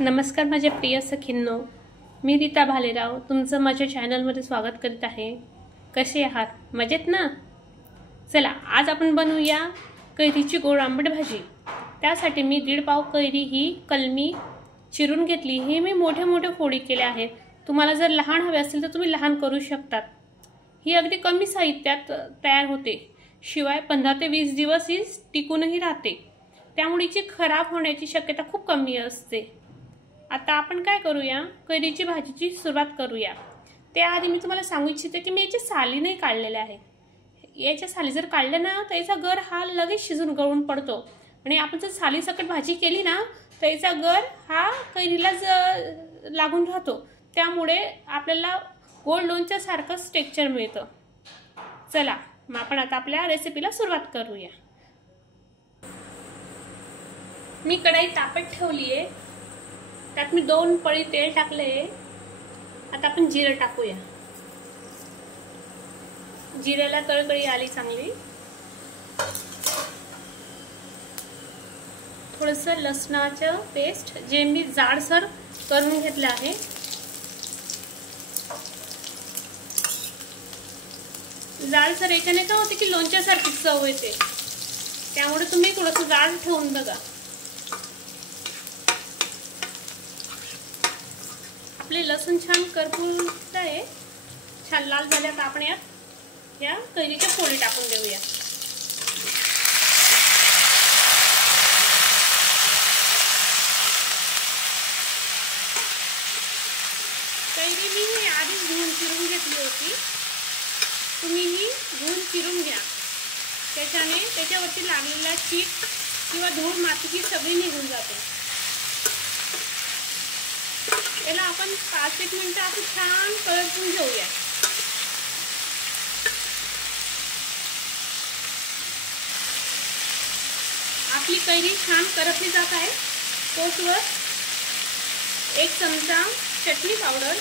नमस्कार माझ्या प्रिय सखींनो, मी रीता भालेराव तुमचं माझ्या चॅनलमध्ये स्वागत करीत आहे। कसे आहात? मजेत ना? चला आज आपण बनवूया कैरीची गोड आंबट भाजी। त्यासाठी मी 1.5 पाव कैरी ही कलमी चिरून घेतली। हे मी मोठे मोठे फोडी केले आहेत। तुम्हाला जर लहान हवे असेल तर तुम्ही लहान करू शकता। ही अगदी कमी साहित्यात तयार होते, शिवाय 15 ते 20 दिवस ही टिकूनही राहते। त्यामुळे ची खराब होण्याची शक्यता खूप कमी असते। आता आपण काय करूया, कैरीची भाजीची सुरुवात करूया। त्याआधी मी तुम्हाला सांगू इच्छिते की मी याची साली नाही काढलेल्या आहेत। याच्या साली जर काढल्या ना तर याचा गर हा लगेच शिजून गळून पडतो आणि आपण जर साली सकट भाजी केली ना तर याचा गर हा कैरीला लागून राहतो। त्यामुळे आपल्याला गोड लोणच्या सारखं टेक्स्चर मिळतं। चला मग आपण आता आपल्या रेसिपीला सुरुवात करूया। मी कढई तापत ठेवली आहे, त्यात मी 2 पळी तेल टाकले। आता आपण जिरे टाकूया। जिऱ्याला तळतळी आली चांगली। थोडंसं लसणाचं पेस्ट जे मी जाडसर करून घेतलं आहे। जाडसर याच्याने काय होते की लोणच्यासारखी चव येते, त्यामुळे तुम्ही थोडंसं जाड ठेवून बघा। आपले लसूण छान करपून आहे, छान लाल झाल्यात। आपण यात या कैरीच्या फोडी टाकून देऊया। कैरी मी आधीच धुवून चिरून घेतली होती, तुम्हीही धुवून चिरून घ्या। त्याच्याने त्याच्यावरती लागलेला चीक किंवा धूळ माती ही सगळी निघून जाते। याला आपण 5-1 मिनिटं असं छान परतून घेऊया। आपली कैरी छान करपली जात आहे। तोचवर 1 चमचा चटणी पावडर,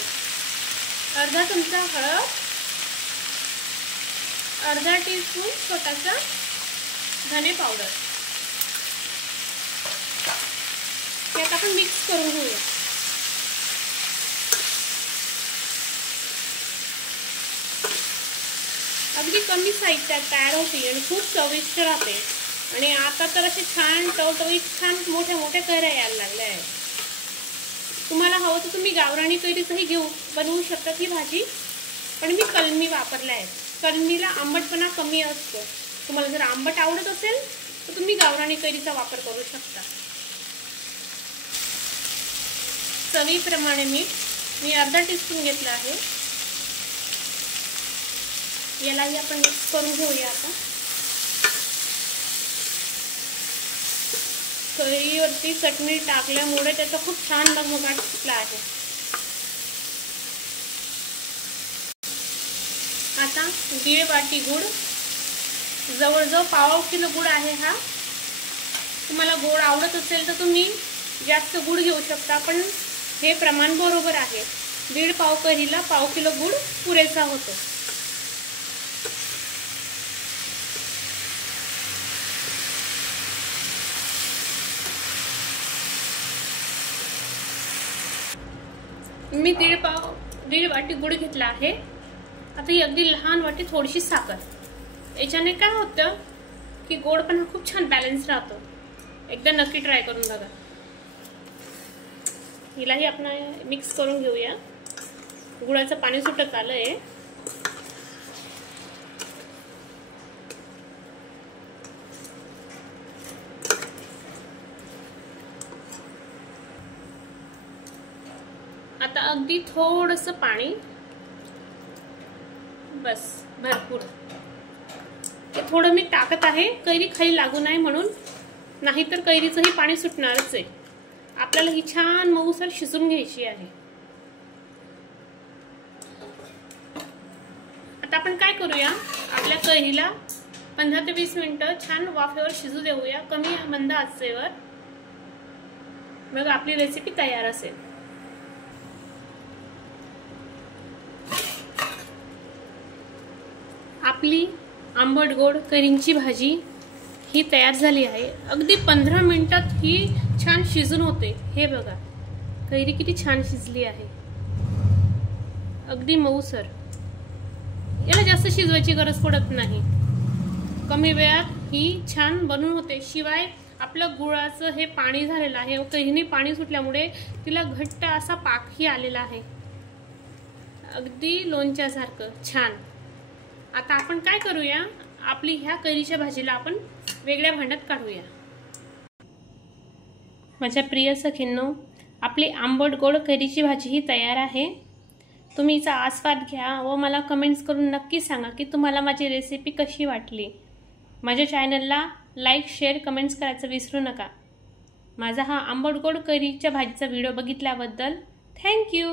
अर्धा चमचा हळद, अर्धा टीस्पून छोटासा धने पावडर यात आपण मिक्स करून घेऊया। अगदी कमी साहित्यात तयार होते आणि खूप चविष्ट राहते। आणि आता तर असे छान टवटवीत छान मोठ्या मोठ्या कैऱ्या यायला लागल्या आहेत। तुम्हाला हवं तर तुम्ही गावरानी कैरीचंही बनवू शकता ही भाजी, पण मी कलमी वापरल्या आहेत। कलमीला आंबटपणा कमी असतो। तुम्हाला जर आंबट आवडत असेल तर तुम्ही गावरानी कैरीचा वापर करू शकता। चवीप्रमाणे मी अर्धा टीस्पून घेतला आहे। यालाही आपण मिक्स करून घेऊया। आता कैरीवरती चटणी टाकल्यामुळे त्याचा खूप छान मगमगाट सुटला आहे। आता 1.5 वाटी गुळ, जवळजवळ पाव किलो गुळ आहे हा। तुम्हाला गोड आवडत असेल तर तुम्ही जास्त गुळ घेऊ शकता, पण हे प्रमाण बरोबर आहे। 1.5 पाव कैरीला पाव किलो गुळ पुरेसा होतो। मी 1.5 वाटी गुळ घेतला आहे। आता ही अगदी लहान वाटी थोडीशी साखर। याच्याने काय होतं की गोडपणा खूप छान बॅलन्स राहतो। एकदा नक्की ट्राय करून बघा। हिलाही आपण मिक्स करून घेऊया। गुळाचं पाणी सुटत आलंय। आता अगदी थोडंसं पाणी, बस भरपूर। हे थोडं मी टाकत आहे कैरी खाली लागू नये म्हणून, नाहीतर कैरीचंही पाणी सुटणारच आहे। आपल्याला ही छान मऊसर शिजून घ्यायची आहे। आता आपण काय करूया, आपल्या कैरीला 15 ते 20 मिनिटं छान वाफेवर शिजू देऊया, कमी मंद आचेवर। मग आपली रेसिपी तयार असेल। आपली आंबट गोड कैरीची भाजी ही तयार झाली आहे। अगदी 15 मिनिटात ही छान शिजून होते। हे बघा, कैरी किती छान शिजली आहे, अगदी मऊसर। याला जास्त शिजवायची गरज पडत नाही, कमी वेळात ही छान बनून होते। शिवाय आपलं गुळाचं हे पाणी झालेलं आहे, कैरीने पाणी सुटल्यामुळे तिला घट्ट असा पाकही आलेला आहे, अगदी लोणच्यासारखं छान। आता आपण काय करूया, आपली ह्या कैरीच्या भाजीला आपण वेगळ्या भांड्यात काढूया। माझ्या प्रिय सखींनो, आपली आंबट गोड कैरीची भाजी ही तयार आहे। तुम्ही हिचा आस्वाद घ्या व मला कमेंट्स करून नक्की सांगा की तुम्हाला माझी रेसिपी कशी वाटली। माझ्या चॅनलला लाईक, शेअर, कमेंट्स करायचं विसरू नका। माझा हा आंबट गोड कैरीच्या भाजीचा व्हिडिओ बघितल्याबद्दल थँक्यू।